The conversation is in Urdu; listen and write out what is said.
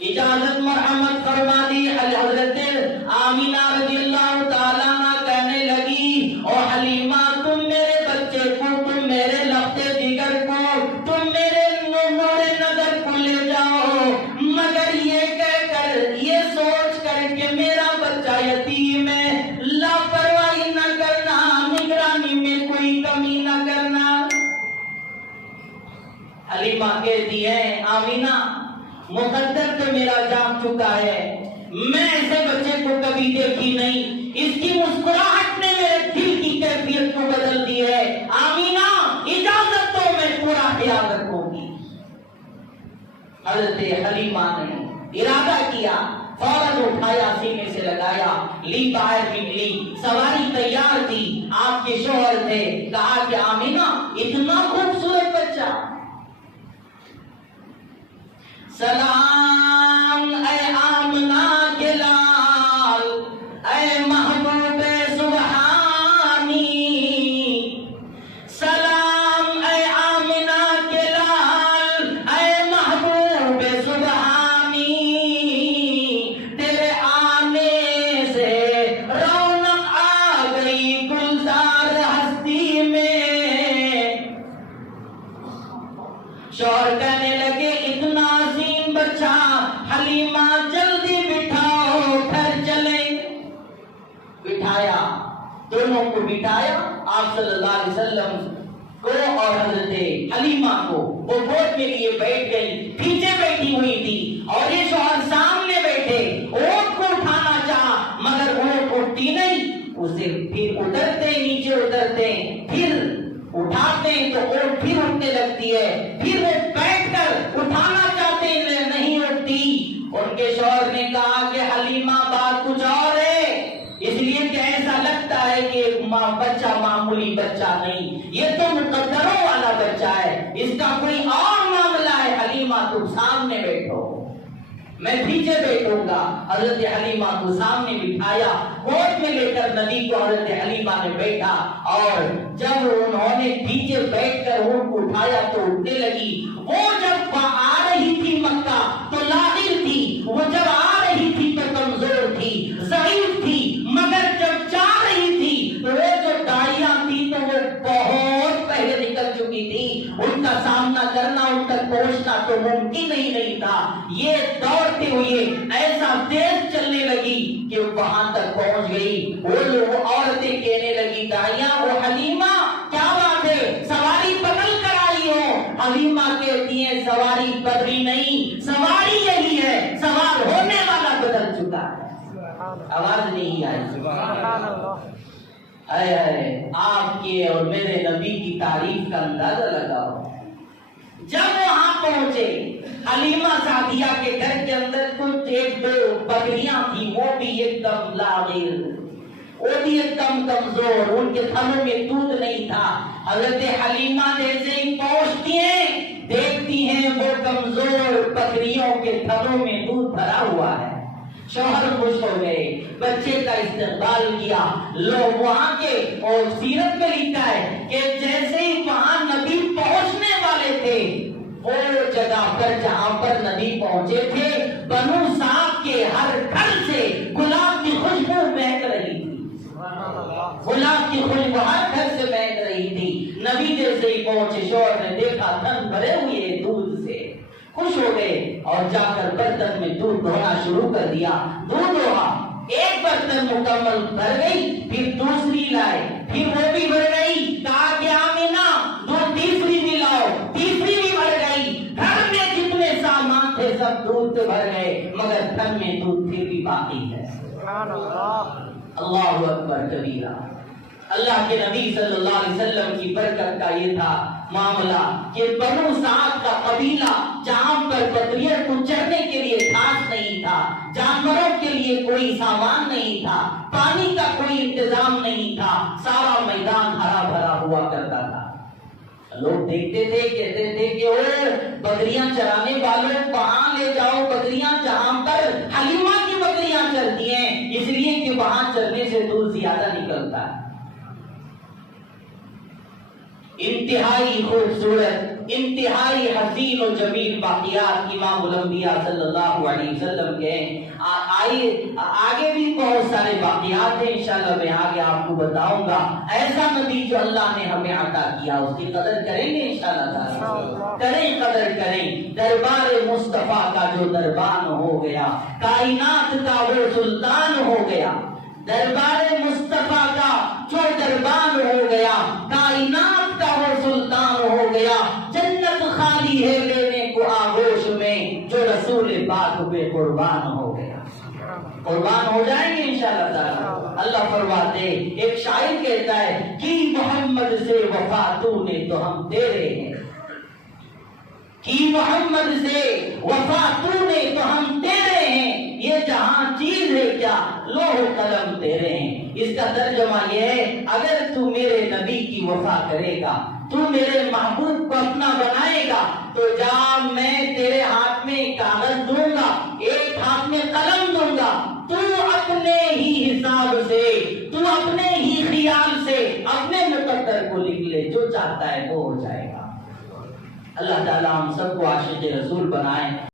اجازت مرحمت فرما دی۔ حضرت آمینہ رضی اللہ تعالیٰ عنہ کہنے لگی، او حلیمہ تم میرے بچے کو، تم میرے لفظ جگر کو، تم میرے نور نظر کو لے جاؤ، مگر یہ کہہ کر، یہ سوچ کر کہ میرا بچہ یتیم ہے، لاپرواہی نہ کرنا، نگرانی میں کوئی کمی نہ کرنا۔ حلیمہ کہتی ہے آمینہ مقدر تو میرا جان چکا ہے، میں ایسے بچے کو کبھی دیکھی نہیں، اس کی مسکراہٹ نے میرے دل کی کیفیت کو بدل دی ہے، آمینہ اجازت تو میں پورا خیال رکھوں گی۔ حضرت حلیمہ نے ارادہ کیا، فوراً اٹھایا، سینے سے لگایا، لی باہر نکلی، سواری تیار تھی، آپ کے شوہر تھے، کہا کہ آمینہ اتنا خوبصورت بچہ، سلام اے آمنہ کے لال، اے محبوب سبحانی، سلام اے آمنہ کے لال، اے محبوب سبحانی، تیرے آنے سے رونق آ گئی گلزار ہستی میں۔ شوہر کہنے لگے اتنا عظیم بچہ، حلیمہ جلدی بٹھاؤ، گھر چلے۔ بٹھایا، دونوں کو بٹھایا، آپ صلی اللہ علیہ وسلم کو اور حضرت حلیمہ کو، وہ گود میں لیے بیٹھ گئی، پیچھے بیٹھی ہوئی تھی، اور یہ شوہر سامنے بیٹھے، اونٹ کو اٹھانا چاہا مگر اونٹ اٹھتی نہیں، اسے پھر اترتے، نیچے اترتے، پھر اٹھاتے تو اونٹ پھر اٹھنے لگتی ہے، پھر وہ بیٹھ کر اٹھانا چاہتے ہیں، نہیں اٹھتی۔ ان کے شوہر نے کہا کہ حلیمہ بات کچھ اور ہے، اس لیے کہ ایسا لگتا ہے کہ بچہ معمولی بچہ نہیں، یہ تو مقدروں والا بچہ ہے، اس کا کوئی اور معاملہ ہے، حلیمہ تم سامنے بیٹھو، میں پیچھے بیٹھوں گا۔ حضرت حلیمہ کو سامنے بٹھایا، گود میں لے کر نبی کو حضرت حلیمہ نے بیٹھا، اور جب انہوں نے پیچھے بیٹھ کر اونٹ کو اٹھایا تو اٹھنے لگی۔ وہ جب آ رہی تھی مکہ تو لاغر تھی، وہ جب آ رہی تھی تو کمزور تھی، ضعیف تھی، مگر جب جا رہی تھی تو وہ جو ڈاڑیاں تھی تو وہ بہت پہلے نکل چکی تھی، ان کا سامنا کرنا، ان تک پہنچنا تو ممکن ہی نہیں تھا۔ یہ دوڑتے ہوئے ایسا تیز چلنے لگی کہ وہاں تک پہنچ گئی۔ وہ لوگ عورتیں کہنے لگی، دائیاں وہ حلیمہ کیا بات ہے، سواری بدل کر آئی ہو؟ حلیمہ کہتی ہیں سواری بدلی نہیں، سواری یہی ہے، سوار ہونے والا بدل چکا ہے۔ آواز نہیں آئی؟ سبحان اللہ۔ اے آپ کے اور میرے نبی کی تعریف کا اندازہ لگاؤ۔ جب وہاں پہنچے، حلیمہ سعدیہ کے گھر کے اندر کچھ ایک دو بکریاں تھیں، وہ بھی ایک دم لاغر، وہ بھی ایک دم کمزور، ان کے تھنوں میں دودھ نہیں تھا۔ حضرت حلیمہ جیسے ہی پہنچتی ہیں، دیکھتی ہیں وہ کمزور بکریوں کے تھنوں میں دودھ بھرا ہوا ہے۔ شوہر خوش ہو گئے، بچے کا استقبال کیا۔ لوگ وہاں کے، اور سیرت میں لکھا ہے کہ جیسے ہی وہاں نبی پہنچنے والے تھے، وہ جگہ پر جہاں پر نبی پہنچے تھے، بنو سعد کے ہر گھر سے گلاب کی خوشبو مہک رہی تھی، گلاب کی خوشبو ہر گھر سے مہک رہی تھی۔ نبی جیسے ہی پہنچے، شوہر نے دیکھا تھن بھرے ہوئے دودھ سے، خوش ہو گئے اور جا کر برتن میں دودھ دھونا شروع کر دیا۔ دودھ دھوا، ایک برتن مکمل بھر گئی، پھر دوسری لائے، پھر وہ بھی بھر گئی، کہا کہ آمینہ دودھ تیسری بھی لاؤ، تیسری بھی بھر گئی۔ گھر میں جتنے سامان تھے سب دودھ سے بھر گئے، مگر گھر میں دودھ پھر بھی باقی ہے۔ سبحان اللہ، اللہ اکبر کبیرہ۔ اللہ کے نبی صلی اللہ علیہ وسلم کی برکت کا یہ تھا معاملہ کہ بنو سعد کا قبیلہ جہاں پر بکریوں کو چرنے کے لیے گھاس نہیں تھا، جانوروں کے لیے کوئی سامان نہیں تھا، پانی کا کوئی انتظام نہیں تھا، سارا میدان ہرا بھرا ہوا کرتا تھا۔ لوگ دیکھتے تھے، کہتے تھے کہ اوہ بکریاں چرانے والوں وہاں لے جاؤ بکریاں جہاں پر حلیمہ کی بکریاں چرتی ہیں، اس لیے کہ وہاں چرنے سے دودھ زیادہ نکلتا ہے۔ انتہائی خوبصورت انتہائی حسین و جمیل واقعات امام الانبیاء صلی اللہ علیہ وسلم کے آگے بھی بہت سارے واقعات ہیں، انشاءاللہ میں آگے آپ کو بتاؤں گا۔ ایسا نبی جو اللہ نے ہمیں عطا کیا اس کی قدر کریں گے انشاءاللہ تعالی، کریں قدر کریں۔ دربار مصطفیٰ کا جو دربان ہو گیا، کائنات کا وہ سلطان ہو گیا، دربار مصطفیٰ کا جو دربان ہو گیا، کائنات کا وہ سلطان ہو گیا، جنت خالی ہے لینے کو آغوش میں، جو رسول پاک پہ قربان ہو گیا۔ قربان ہو جائیں گے انشاءاللہ تعالی۔ اللہ فرماتے، ایک شاعر کہتا ہے کہ محمد سے وفا تو نے تو ہم تیرے ہیں، کہ محمد سے وفا تو نے تو ہم تیرے ہیں، یہ جہاں چیز ہے کیا لوح و قلم تیرے ہیں۔ اس کا ترجمہ یہ ہے، اگر تو میرے نبی کی وفا کرے گا، تو میرے محبوب کو اپنا بنائے گا، تو جب میں تیرے ہاتھ میں کاغذ دوں گا، ایک ہاتھ میں قلم دوں گا، تو اپنے ہی حساب سے، تو اپنے ہی خیال سے اپنے مقدر کو لکھ لے، جو چاہتا ہے وہ ہو جائے گا۔ اللہ تعالیٰ ہم سب کو عاشق رسول بنائے۔